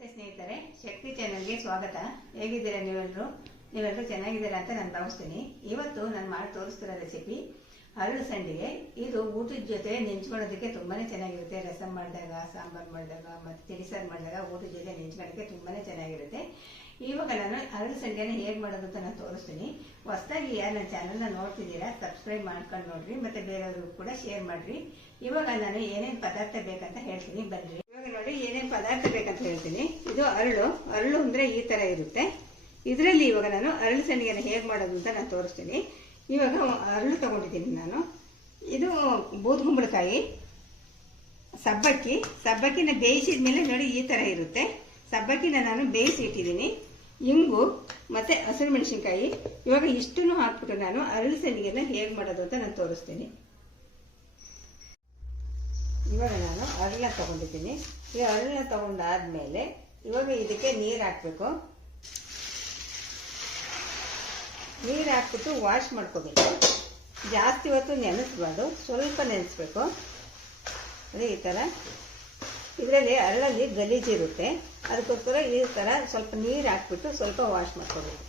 ನಮಸ್ತೆ ಸ್ನೇಹಿತರೆ, ಶಕ್ತಿ ಚಾನೆಲ್ಗೆ ಸ್ವಾಗತ. ಹೇಗಿದ್ದೀರಾ ನೀವೆಲ್ಲರೂ ಚೆನ್ನಾಗಿದ್ದೀರಾ ಅಂತ ನಾನು ಭಾವಿಸ್ತೀನಿ. ಇವತ್ತು ನಾನು ಮಾಡಿ ತೋರಿಸ್ತಿರೋ ರೆಸಿಪಿ ಹರಳು ಸಂಡಿಗೆ. ಇದು ಊಟದ ಜೊತೆ ನೆಂಚ್ಕೊಳ್ಳೋದಕ್ಕೆ ತುಂಬಾನೇ ಚೆನ್ನಾಗಿರುತ್ತೆ. ರಸಂ ಮಾಡಿದಾಗ, ಸಾಂಬಾರು ಮಾಡಿದಾಗ ಮತ್ತು ತಿಳಿಸಾರು ಮಾಡಿದಾಗ ಊಟದ ಜೊತೆ ನೆಂಚ್ಕೊಳ್ಳೋದಕ್ಕೆ ತುಂಬಾನೇ ಚೆನ್ನಾಗಿರುತ್ತೆ. ಇವಾಗ ನಾನು ಹರಳು ಸಂಡಿಗೆನ ಹೇಗೆ ಮಾಡೋದು ಅಂತ ನಾನು ತೋರಿಸ್ತೀನಿ. ಹೊಸದಾಗಿ ಯಾರು ನನ್ನ ಚಾನಲ್ನ ನೋಡ್ತಿದ್ದೀರಾ ಸಬ್ಸ್ಕ್ರೈಬ್ ಮಾಡ್ಕೊಂಡು ನೋಡ್ರಿ, ಮತ್ತೆ ಬೇರೆಯವ್ರಿಗೂ ಕೂಡ ಶೇರ್ ಮಾಡ್ರಿ. ಇವಾಗ ನಾನು ಏನೇನು ಪದಾರ್ಥ ಬೇಕಂತ ಹೇಳ್ತೀನಿ, ಬನ್ರಿ. ಇವಾಗ ನೋಡಿ ಏನೇನು ಪದಾರ್ಥ ಬೇಕಂತ ಹೇಳ್ತೀನಿ. ಇದು ಹರಳು ಅಂದ್ರೆ ಈ ತರ ಇರುತ್ತೆ. ಇದರಲ್ಲಿ ಇವಾಗ ನಾನು ಹರಳು ಸಂಡಿಗೆನ ಹೇಗೆ ಮಾಡೋದು ಅಂತ ನಾನು ತೋರಿಸ್ತೀನಿ. ಇವಾಗ ಹರಳು ತಗೊಂಡಿದ್ದೀನಿ ನಾನು. ಇದು ಬೂದುಗುಂಬಳಕಾಯಿ, ಸಬ್ಬಕ್ಕಿನ ಬೇಯಿಸಿದ ಮೇಲೆ ನೋಡಿ ಈ ತರ ಇರುತ್ತೆ. ಸಬ್ಬಕ್ಕಿನ ನಾನು ಬೇಯಿಸಿ ಇಟ್ಟಿದ್ದೀನಿ. ಇಂಗು ಮತ್ತೆ ಹಸಿರು ಮೆಣಸಿನ್ಕಾಯಿ. ಇವಾಗ ಇಷ್ಟನ್ನು ಹಾಕ್ಬಿಟ್ಟು ನಾನು ಹರಳು ಸಂಡಿಗೆನ ಹೇಗೆ ಮಾಡೋದು ಅಂತ ನಾನು ತೋರಿಸ್ತೀನಿ. ಇವಾಗ ನಾನು ಹರಳನ್ನ ತಗೊಂಡಿದ್ದೀನಿ. ಈ ಹರಳನ್ನ ತಗೊಂಡಾದ್ಮೇಲೆ ಇವಾಗ ಇದಕ್ಕೆ ನೀರು ಹಾಕ್ಬೇಕು. ನೀರು ಹಾಕ್ಬಿಟ್ಟು ವಾಶ್ ಮಾಡ್ಕೋಬೇಕು. ಜಾಸ್ತಿ ಹೊತ್ತು ನೆನೆಸ್ಬಾರ್ದು, ಸ್ವಲ್ಪ ನೆನೆಸ್ಬೇಕು. ಅದೇ ಈ ಥರ. ಇದರಲ್ಲಿ ಹರಳಲ್ಲಿ ಗಲೀಜಿರುತ್ತೆ, ಅದಕ್ಕೋಸ್ಕರ ಈ ಥರ ಸ್ವಲ್ಪ ನೀರು ಹಾಕ್ಬಿಟ್ಟು ಸ್ವಲ್ಪ ವಾಶ್ ಮಾಡ್ಕೋಬೇಕು.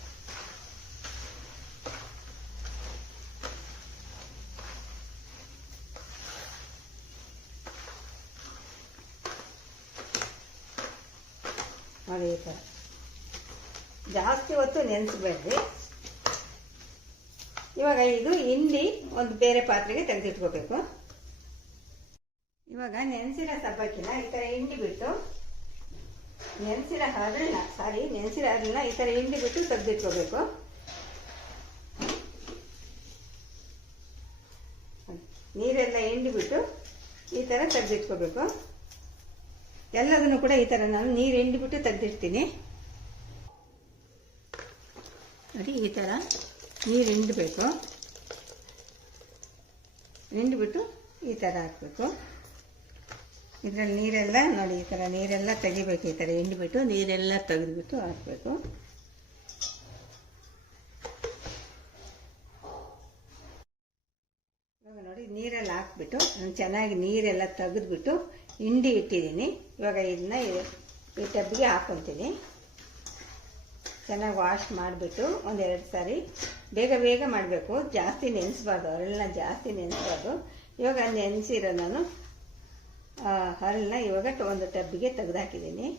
ನೋಡಿ ಈ ಥರ ಜಾಸ್ತಿ ಹೊತ್ತು ನೆನೆಸ್ಬೇಡ್ರಿ. ಇವಾಗ ಇದು ಹಿಂಡಿ ಒಂದು ಬೇರೆ ಪಾತ್ರೆಗೆ ತೆಗೆದಿಟ್ಕೋಬೇಕು. ಇವಾಗ ನೆನೆಸಿರೋ ಸಬ್ಬಕ್ಕಿನ ಈ ಥರ ಹಿಂಡಿ ಬಿಟ್ಟು, ನೆನೆಸಿರೋ ಹರಳನ್ನ ಈ ಥರ ಹಿಂಡಿ ಬಿಟ್ಟು ತೆಗೆದಿಟ್ಕೋಬೇಕು. ನೀರೆಲ್ಲ ಹಿಂಡಿ ಬಿಟ್ಟು ಈ ಥರ ತೆಗೆದಿಟ್ಕೋಬೇಕು. ಎಲ್ಲದನ್ನು ಕೂಡ ಈ ಥರ ನಾನು ನೀರು ಹಿಂಡಿಬಿಟ್ಟು ತೆಗೆದಿಡ್ತೀನಿ. ನೋಡಿ ಈ ಥರ ನೀರು ಹಿಂಡಬೇಕು. ಹಿಂಡಿಬಿಟ್ಟು ಈ ಥರ ಹಾಕಬೇಕು. ಇದರಲ್ಲಿ ನೀರೆಲ್ಲ ನೋಡಿ ಈ ಥರ ನೀರೆಲ್ಲ ತೆಗಿಬೇಕು. ಈ ಥರ ಹಿಂಡಿಬಿಟ್ಟು ನೀರೆಲ್ಲ ತೆಗೆದುಬಿಟ್ಟು ಹಾಕಬೇಕು. ಇವಾಗ ನೋಡಿ ನೀರೆಲ್ಲ ಹಾಕ್ಬಿಟ್ಟು ನಾನು ಚೆನ್ನಾಗಿ ನೀರೆಲ್ಲ ತೆಗೆದುಬಿಟ್ಟು ಹಿಂಡಿ ಇಟ್ಟಿದ್ದೀನಿ. ಇವಾಗ ಇದನ್ನ ಈ ಟಬ್ಬಿಗೆ ಹಾಕ್ಕೊತೀನಿ. ಚೆನ್ನಾಗಿ ವಾಶ್ ಮಾಡಿಬಿಟ್ಟು ಒಂದೆರಡು ಸಾರಿ ಬೇಗ ಮಾಡಬೇಕು. ಜಾಸ್ತಿ ನೆನೆಸ್ಬಾರ್ದು, ಹರಳನ್ನ ಜಾಸ್ತಿ ನೆನೆಸ್ಬಾರ್ದು. ಇವಾಗ ನೆನೆಸಿರೋ ನಾನು ಹರಳನ್ನ ಇವಾಗ ಒಂದು ಟಬ್ಬಿಗೆ ತೆಗೆದಾಕಿದ್ದೀನಿ.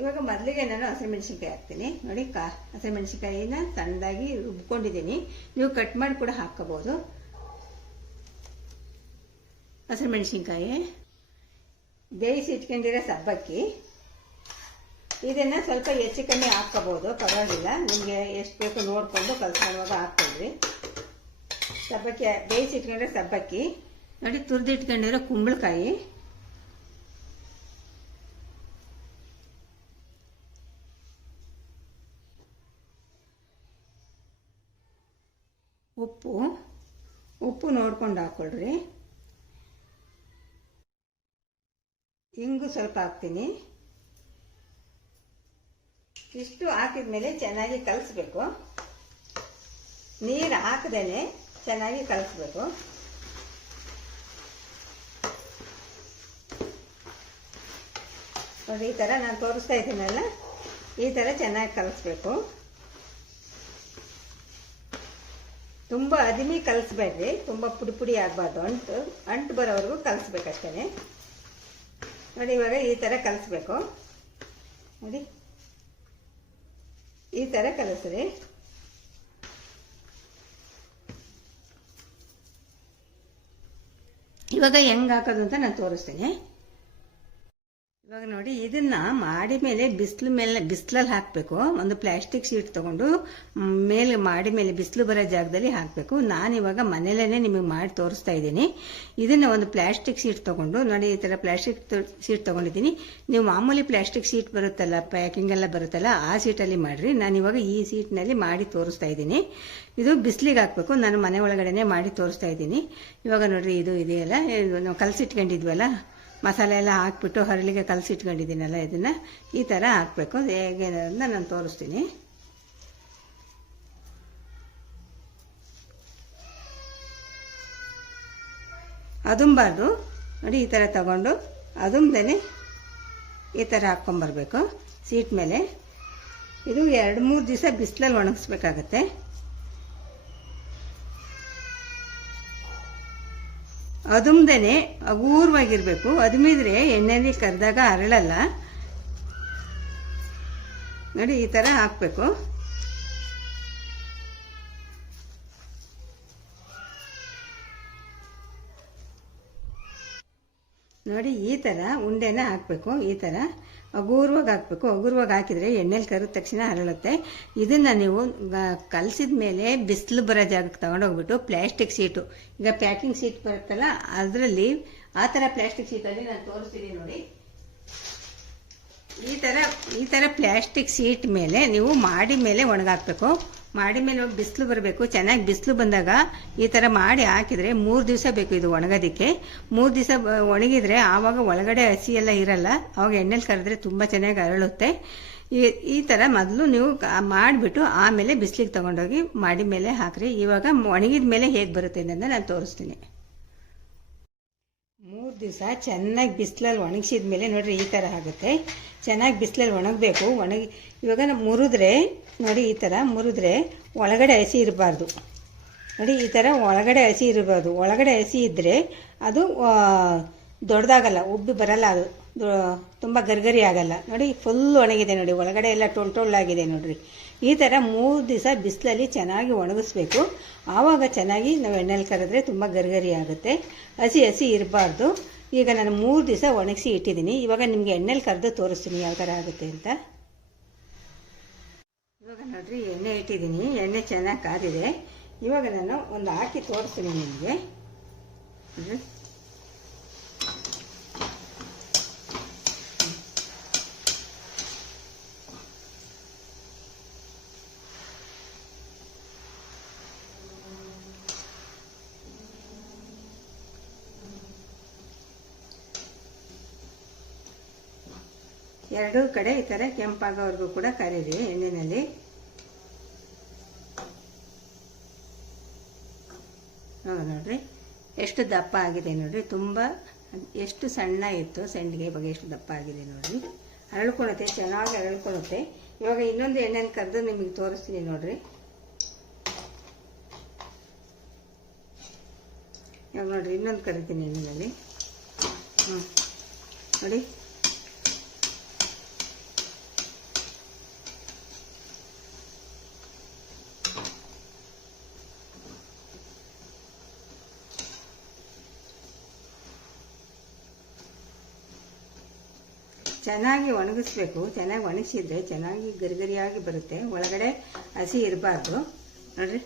ಇವಾಗ ಮೊದಲಿಗೆ ನಾನು ಹಸಿಮೆಣಸಿನ್ಕಾಯಿ ಹಾಕ್ತೀನಿ. ನೋಡಿ ಹಸಿಮೆಣಸಿನ್ಕಾಯಿನ ಸಣ್ಣದಾಗಿ ರುಬ್ಕೊಂಡಿದ್ದೀನಿ. ನೀವು ಕಟ್ ಮಾಡಿ ಕೂಡ ಹಾಕ್ಕೋಬೋದು. ಹಸಿಮೆಣಸಿನ್ಕಾಯಿ, ಬೇಯಿಸಿ ಇಟ್ಕೊಂಡಿರೋ ಸಬ್ಬಕ್ಕಿ, ಇದನ್ನು ಸ್ವಲ್ಪ ಹೆಚ್ಚು ಕಮ್ಮಿ ಹಾಕ್ಕೋಬೋದು, ಪರವಾಗಿಲ್ಲ. ನಿಮಗೆ ಎಷ್ಟು ಬೇಕು ನೋಡಿಕೊಂಡು ಕಲ್ಸ್ಕೊಳ್ಳುವಾಗ ಹಾಕ್ಕೊಳ್ರಿ. ಸಬ್ಬಕ್ಕಿ ಬೇಯಿಸಿ ಇಟ್ಕೊಂಡಿರೋ ಸಬ್ಬಕ್ಕಿ, ನೋಡಿ ತುರಿದಿಟ್ಕೊಂಡಿರೋ ಕುಂಬಳಕಾಯಿ, ಉಪ್ಪು ನೋಡ್ಕೊಂಡು ಹಾಕ್ಕೊಳ್ರಿ. ಇಂಗು ಸ್ವಲ್ಪ ಹಾಕ್ತೀನಿ. ಇಷ್ಟು ಹಾಕಿದ್ಮೇಲೆ ಚೆನ್ನಾಗಿ ಕಲಿಸ್ಬೇಕು. ನೀರು ಹಾಕದೇನೆ ಚೆನ್ನಾಗಿ ಕಲಿಸ್ಬೇಕು. ನೋಡಿ ಈ ಥರ ನಾನು ತೋರಿಸ್ತಾ ಇದ್ದೀನಲ್ಲ, ಈ ಥರ ಚೆನ್ನಾಗಿ ಕಲಿಸ್ಬೇಕು. ತುಂಬ ಅದಿಮಿ ಕಲಿಸ್ಬೇಡ್ರಿ, ತುಂಬ ಪುಡಿ ಆಗಬಾರ್ದು. ಅಂಟು ಬರೋವರೆಗೂ ಕಲಿಸ್ಬೇಕಷ್ಟೇ. ನೋಡಿ ಇವಾಗ ಈ ಥರ ಕಲಿಸ್ಬೇಕು. ನೋಡಿ ಈ ಥರ ಕಲಿಸ್ರಿ. ಇವಾಗ ಹೆಂಗೆ ಹಾಕೋದು ಅಂತ ನಾನು ತೋರಿಸ್ತೀನಿ. ಇವಾಗ ನೋಡಿ ಇದನ್ನ ಮಾಡಿ ಮೇಲೆ ಬಿಸಿಲಲ್ಲಿ ಹಾಕಬೇಕು. ಒಂದು ಪ್ಲಾಸ್ಟಿಕ್ ಶೀಟ್ ತಗೊಂಡು ಮೇಲೆ ಮಾಡಿ ಮೇಲೆ ಬಿಸಿಲು ಬರೋ ಜಾಗದಲ್ಲಿ ಹಾಕಬೇಕು. ನಾನಿವಾಗ ಮನೇಲೇ ನಿಮಗೆ ಮಾಡಿ ತೋರಿಸ್ತಾ ಇದ್ದೀನಿ. ಇದನ್ನ ಒಂದು ಪ್ಲಾಸ್ಟಿಕ್ ಶೀಟ್ ತಗೊಂಡು ನೋಡಿ ಈ ಥರ ಪ್ಲಾಸ್ಟಿಕ್ ಶೀಟ್ ತಗೊಂಡಿದ್ದೀನಿ. ನೀವು ಮಾಮೂಲಿ ಪ್ಲಾಸ್ಟಿಕ್ ಶೀಟ್ ಬರುತ್ತಲ್ಲ, ಪ್ಯಾಕಿಂಗ್ ಎಲ್ಲ ಬರುತ್ತಲ್ಲ, ಆ ಶೀಟಲ್ಲಿ ಮಾಡಿರಿ. ನಾನಿವಾಗ ಈ ಶೀಟ್ನಲ್ಲಿ ಮಾಡಿ ತೋರಿಸ್ತಾ ಇದ್ದೀನಿ. ಇದು ಬಿಸಿಲಿಗೆ ಹಾಕಬೇಕು. ನಾನು ಮನೆ ಒಳಗಡೆನೆ ಮಾಡಿ ತೋರಿಸ್ತಾ ಇದ್ದೀನಿ. ಇವಾಗ ನೋಡ್ರಿ ಇದು ಇದೆಯಲ್ಲ, ನಾವು ಕಲಸಿಟ್ಕೊಂಡಿದ್ವಲ್ಲ ಮಸಾಲೆ ಎಲ್ಲ ಹಾಕ್ಬಿಟ್ಟು ಹರಳಿಗೆ ಕಲಸಿಟ್ಕೊಂಡಿದ್ದೀನಲ್ಲ, ಇದನ್ನು ಈ ಥರ ಹಾಕಬೇಕು. ಹೇಗೆ ಅನ್ನೋದನ್ನ ನಾನು ತೋರಿಸ್ತೀನಿ. ಅದುಂಬಾರ್ದು ನೋಡಿ, ಈ ಥರ ತಗೊಂಡು ಅದುಂಬದೇನೆ ಈ ಥರ ಹಾಕ್ಕೊಂಬರ್ಬೇಕು ಸೀಟ್ ಮೇಲೆ. ಇದು 2-3 ದಿವಸ ಬಿಸಿಲಲ್ಲಿ ಒಣಗಿಸ್ಬೇಕಾಗತ್ತೆ. ಅದುಮ್ದೇ ಹಗೂರವಾಗಿರಬೇಕು. ಅದುಮಿದ್ರೆ ಎಣ್ಣೆಯಲ್ಲಿ ಕರೆದಾಗ ಅರಳಲ್ಲ ನೋಡಿ. ಈ ಥರ ಹಾಕಬೇಕು. ನೋಡಿ ಈ ಥರ ಉಂಡೆನ ಹಾಕಬೇಕು. ಈ ಥರ ಹಗೂರವಾಗಿ ಹಾಕಬೇಕು. ಹಗೂರವಾಗಿ ಹಾಕಿದರೆ ಎಣ್ಣೆಲಿ ಕರಿದ ತಕ್ಷಣ ಹರಳುತ್ತೆ. ಇದನ್ನು ನೀವು ಕಲಸಿದ ಮೇಲೆ ಬಿಸಿಲು ಬರೋ ಜಾಗಕ್ಕೆ ತೊಗೊಂಡೋಗ್ಬಿಟ್ಟು ಪ್ಲ್ಯಾಸ್ಟಿಕ್ ಶೀಟು, ಈಗ ಪ್ಯಾಕಿಂಗ್ ಶೀಟ್ ಬರುತ್ತಲ್ಲ ಅದರಲ್ಲಿ, ಆ ಥರ ಪ್ಲ್ಯಾಸ್ಟಿಕ್ ಶೀಟಲ್ಲಿ ನಾನು ತೋರಿಸ್ತೀನಿ ನೋಡಿ. ಈ ಥರ ಪ್ಲ್ಯಾಸ್ಟಿಕ್ ಶೀಟ್ ಮೇಲೆ ನೀವು ಮಾಡಿ ಮೇಲೆ ಒಣಗಾಕಬೇಕು. ಮಾಡಿ ಮೇಲೆ ಬಿಸಿಲು ಬರಬೇಕು. ಚೆನ್ನಾಗಿ ಬಿಸಿಲು ಬಂದಾಗ ಈ ಥರ ಮಾಡಿ ಹಾಕಿದರೆ 3 ದಿವಸ ಬೇಕು ಇದು ಒಣಗೋದಕ್ಕೆ. 3 ದಿವಸ ಒಣಗಿದ್ರೆ ಆವಾಗ ಒಳಗಡೆ ಹಸಿ ಎಲ್ಲ ಇರಲ್ಲ. ಆವಾಗ ಎಣ್ಣೆಲಿ ಕರೆದ್ರೆ ತುಂಬ ಚೆನ್ನಾಗಿ ಅರಳುತ್ತೆ. ಈ ಥರ ಮೊದಲು ನೀವು ಮಾಡಿಬಿಟ್ಟು ಆಮೇಲೆ ಬಿಸಿಲಿಗೆ ತೊಗೊಂಡೋಗಿ ಮಾಡಿ ಮೇಲೆ ಹಾಕ್ರಿ. ಇವಾಗ ಒಣಗಿದ ಮೇಲೆ ಹೇಗೆ ಬರುತ್ತೆ ಅಂತ ನಾನು ತೋರಿಸ್ತೀನಿ. 3 ದಿವಸ ಚೆನ್ನಾಗಿ ಬಿಸಿಲಲ್ಲಿ ಒಣಗಿಸಿದ ಮೇಲೆ ನೋಡಿರಿ ಈ ಥರ ಆಗುತ್ತೆ. ಚೆನ್ನಾಗಿ ಬಿಸಿಲಲ್ಲಿ ಒಣಗಬೇಕು. ಇವಾಗ ನಾವು ಮುರಿದ್ರೆ ನೋಡಿ, ಈ ಥರ ಮುರಿದ್ರೆ ಒಳಗಡೆ ಹಸಿ ಇರಬಾರ್ದು ನೋಡಿ. ಈ ಥರ ಒಳಗಡೆ ಹಸಿ ಇರಬಾರ್ದು. ಒಳಗಡೆ ಹಸಿ ಇದ್ದರೆ ಅದು ದೊಡ್ಡದಾಗಲ್ಲ, ಉಬ್ಬಿ ಬರಲ್ಲ, ಅದು ತುಂಬ ಗರ್ಗರಿ ಆಗಲ್ಲ ನೋಡಿ. ಫುಲ್ ಒಣಗಿದೆ ನೋಡಿ, ಒಳಗಡೆ ಎಲ್ಲ ಟೊಳ್ಳಾಗಿದೆ ನೋಡಿರಿ. ಈ ಥರ 3 ದಿವಸ ಬಿಸಿಲಲ್ಲಿ ಚೆನ್ನಾಗಿ ಒಣಗಿಸ್ಬೇಕು. ಆವಾಗ ಚೆನ್ನಾಗಿ ನಾವು ಎಣ್ಣೆಲಿ ಕರೆದ್ರೆ ತುಂಬ ಗರ್ಗರಿ ಆಗುತ್ತೆ. ಹಸಿ ಇರಬಾರ್ದು. ಈಗ ನಾನು 3 ದಿವಸ ಒಣಗಿಸಿ ಇಟ್ಟಿದ್ದೀನಿ. ಇವಾಗ ನಿಮಗೆ ಎಣ್ಣೆಲಿ ಕರೆದು ತೋರಿಸ್ತೀನಿ ಯಾವ ಥರ ಆಗುತ್ತೆ ಅಂತ. ಇವಾಗ ನೋಡಿರಿ ಎಣ್ಣೆ ಇಟ್ಟಿದ್ದೀನಿ. ಎಣ್ಣೆ ಚೆನ್ನಾಗಿ ಕಾದಿದೆ. ಇವಾಗ ನಾನು ಒಂದು ಹಾಕಿ ತೋರಿಸ್ತೀನಿ ನಿಮಗೆ. ಎರಡೂ ಕಡೆ ಈ ಥರ ಕೆಂಪಾಗೋವರೆಗೂ ಕೂಡ ಕರೀರಿ ಎಣ್ಣೆಯಲ್ಲಿ. ನೋಡ್ರಿ ಎಷ್ಟು ದಪ್ಪ ಆಗಿದೆ ನೋಡ್ರಿ. ತುಂಬ ಎಷ್ಟು ಸಣ್ಣ ಇತ್ತು ಸಂಡಿಗೆ, ಇವಾಗ ಎಷ್ಟು ದಪ್ಪ ಆಗಿದೆ ನೋಡ್ರಿ. ಅರಳ್ಕೊಳುತ್ತೆ, ಚೆನ್ನಾಗಿ ಅರಳ್ಕೊಳುತ್ತೆ. ಇವಾಗ ಇನ್ನೊಂದು ಎಣ್ಣೆನ ಕರೆದು ನಿಮಗೆ ತೋರಿಸ್ತೀನಿ ನೋಡ್ರಿ. ಇವಾಗ ನೋಡ್ರಿ ಇನ್ನೊಂದು ಕರಿತೀನಿ ಎಣ್ಣೆಯಲ್ಲಿ. ನೋಡಿ ಚೆನ್ನಾಗಿ ಒಣಗಿಸ್ಬೇಕು. ಚೆನ್ನಾಗಿ ಒಣಗಿಸಿದ್ರೆ ಚೆನ್ನಾಗಿ ಗರಿಗರಿಯಾಗಿ ಬರುತ್ತೆ. ಒಳಗಡೆ ಹಸಿ ಇರಬಾರ್ದು ನೋಡ್ರಿ.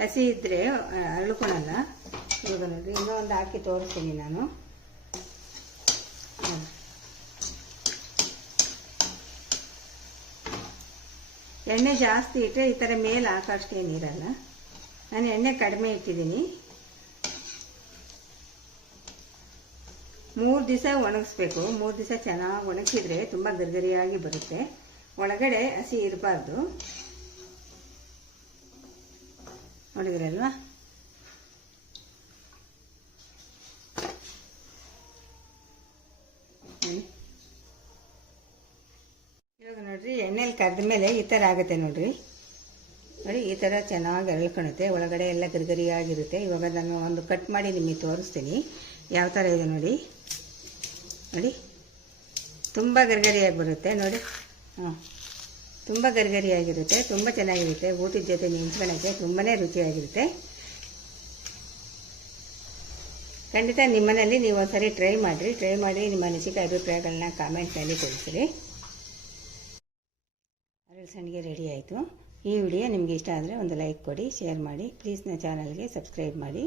ಹಸಿ ಇದ್ದರೆ ಅರಳ್ಕೊಳಲ್ಲ. ಇವಾಗ ನೋಡ್ರಿ ಇನ್ನೊಂದು ಹಾಕಿ ತೋರಿಸ್ತೀನಿ ನಾನು. ಎಣ್ಣೆ ಜಾಸ್ತಿ ಇಟ್ಟರೆ ಈ ಥರ ಮೇಲೆ ಹಾಕೋಷ್ಟೇನಿರಲ್ಲ. ನಾನು ಎಣ್ಣೆ ಕಡಿಮೆ ಇಟ್ಟಿದ್ದೀನಿ. 3 ದಿವಸ ಒಣಗಿಸ್ಬೇಕು. 3 ದಿವಸ ಚೆನ್ನಾಗಿ ಒಣಗಿಸಿದ್ರೆ ತುಂಬ ಗರ್ಗರಿಯಾಗಿ ಬರುತ್ತೆ. ಒಳಗಡೆ ಹಸಿ ಇರಬಾರ್ದು. ನೋಡಿದ್ರಲ್ವಾ? ಇವಾಗ ನೋಡ್ರಿ ಎಣ್ಣೆಲಿ ಕರೆದ ಮೇಲೆ ಈ ಥರ ಆಗುತ್ತೆ ನೋಡ್ರಿ. ನೋಡಿ ಈ ಥರ ಚೆನ್ನಾಗಿ ಅರಳ್ಕೊಳುತ್ತೆ. ಒಳಗಡೆ ಎಲ್ಲ ಗರಿಗರಿಯಾಗಿರುತ್ತೆ. ಇವಾಗ ನಾನು ಒಂದು ಕಟ್ ಮಾಡಿ ನಿಮಗೆ ತೋರಿಸ್ತೀನಿ ಯಾವ ಥರ ಇದೆ ನೋಡಿ. ನೋಡಿ ತುಂಬ ಗರಿಗರಿಯಾಗಿ ಬರುತ್ತೆ ನೋಡಿ. ತುಂಬ ಗರಿಗರಿಯಾಗಿರುತ್ತೆ. ತುಂಬ ಚೆನ್ನಾಗಿರುತ್ತೆ. ಊಟದ ಜೊತೆ ನೆಂಚ್ಕೊಳ್ಳೋಕ್ಕೆ ತುಂಬಾ ರುಚಿಯಾಗಿರುತ್ತೆ. ಖಂಡಿತ ನಿಮ್ಮನೇಲಿ ನೀವು ಒಂದ್ಸರಿ ಟ್ರೈ ಮಾಡಿ ನಿಮ್ಮ ಅನಿಸಿಕೆ ಅಭಿಪ್ರಾಯಗಳನ್ನ ಕಾಮೆಂಟ್ನಲ್ಲಿ ತಿಳಿಸಿರಿ. ಅರಳು ಸಂಡಿಗೆ ರೆಡಿ ಆಯಿತು. ಈ ವಿಡಿಯೋ ನಿಮಗೆ ಇಷ್ಟ ಆದರೆ ಒಂದು ಲೈಕ್ ಕೊಡಿ, ಶೇರ್ ಮಾಡಿ. ಪ್ಲೀಸ್ ನನ್ನ ಚಾನಲ್ಗೆ ಸಬ್ಸ್ಕ್ರೈಬ್ ಮಾಡಿ.